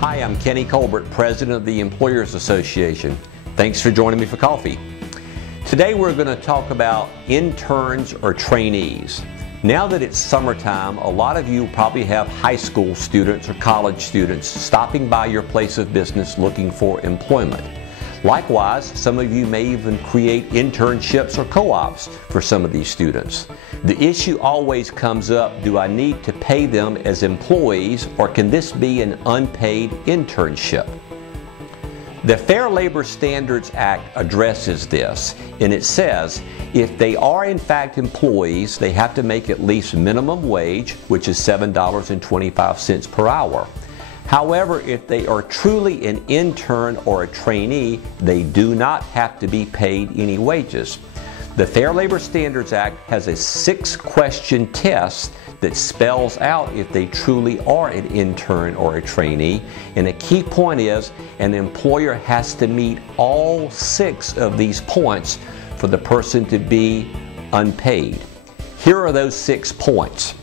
Hi, I'm Kenny Colbert, President of the Employers Association. Thanks for joining me for coffee. Today we're going to talk about interns or trainees. Now that it's summertime, a lot of you probably have high school students or college students stopping by your place of business looking for employment. Likewise, some of you may even create internships or co-ops for some of these students. The issue always comes up, do I need to pay them as employees, or can this be an unpaid internship? The Fair Labor Standards Act addresses this, and it says if they are in fact employees, they have to make at least minimum wage, which is $7.25 per hour. However, if they are truly an intern or a trainee, they do not have to be paid any wages. The Fair Labor Standards Act has a 6-question test that spells out if they truly are an intern or a trainee, and a key point is an employer has to meet all 6 of these points for the person to be unpaid. Here are those 6 points.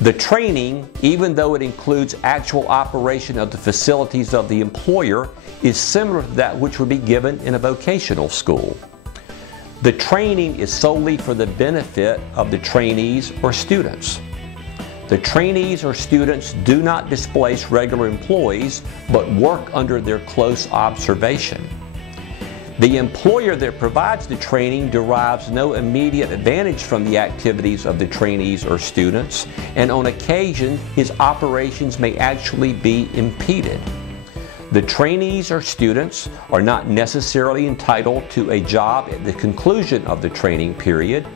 The training, even though it includes actual operation of the facilities of the employer, is similar to that which would be given in a vocational school. The training is solely for the benefit of the trainees or students. The trainees or students do not displace regular employees, but work under their close observation. The employer that provides the training derives no immediate advantage from the activities of the trainees or students, and on occasion his operations may actually be impeded. The trainees or students are not necessarily entitled to a job at the conclusion of the training period.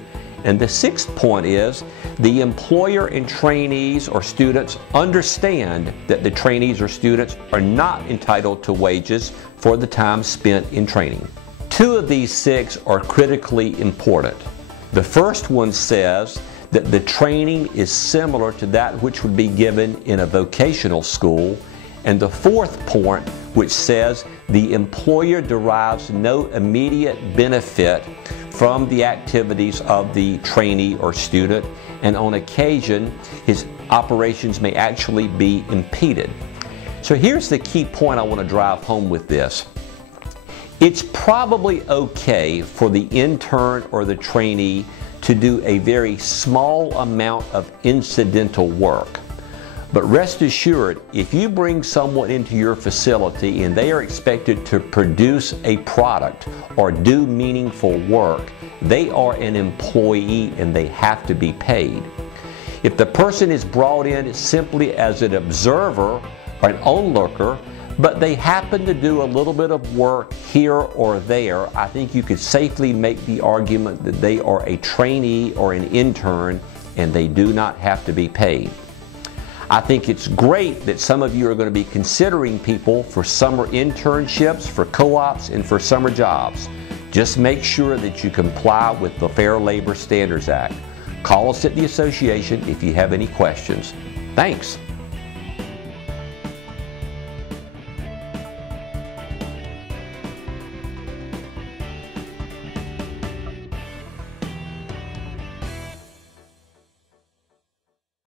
And the 6th point is the employer and trainees or students understand that the trainees or students are not entitled to wages for the time spent in training. 2 of these 6 are critically important. The first one says that the training is similar to that which would be given in a vocational school, and the 4th point, which says the employer derives no immediate benefit from the activities of the trainee or student, and on occasion his operations may actually be impeded. So here's the key point I want to drive home with this. It's probably okay for the intern or the trainee to do a very small amount of incidental work. But rest assured, if you bring someone into your facility and they are expected to produce a product or do meaningful work, they are an employee and they have to be paid. If the person is brought in simply as an observer or an onlooker, but they happen to do a little bit of work here or there, I think you could safely make the argument that they are a trainee or an intern and they do not have to be paid. I think it's great that some of you are going to be considering people for summer internships, for co-ops, and for summer jobs. Just make sure that you comply with the Fair Labor Standards Act. Call us at the association if you have any questions. Thanks.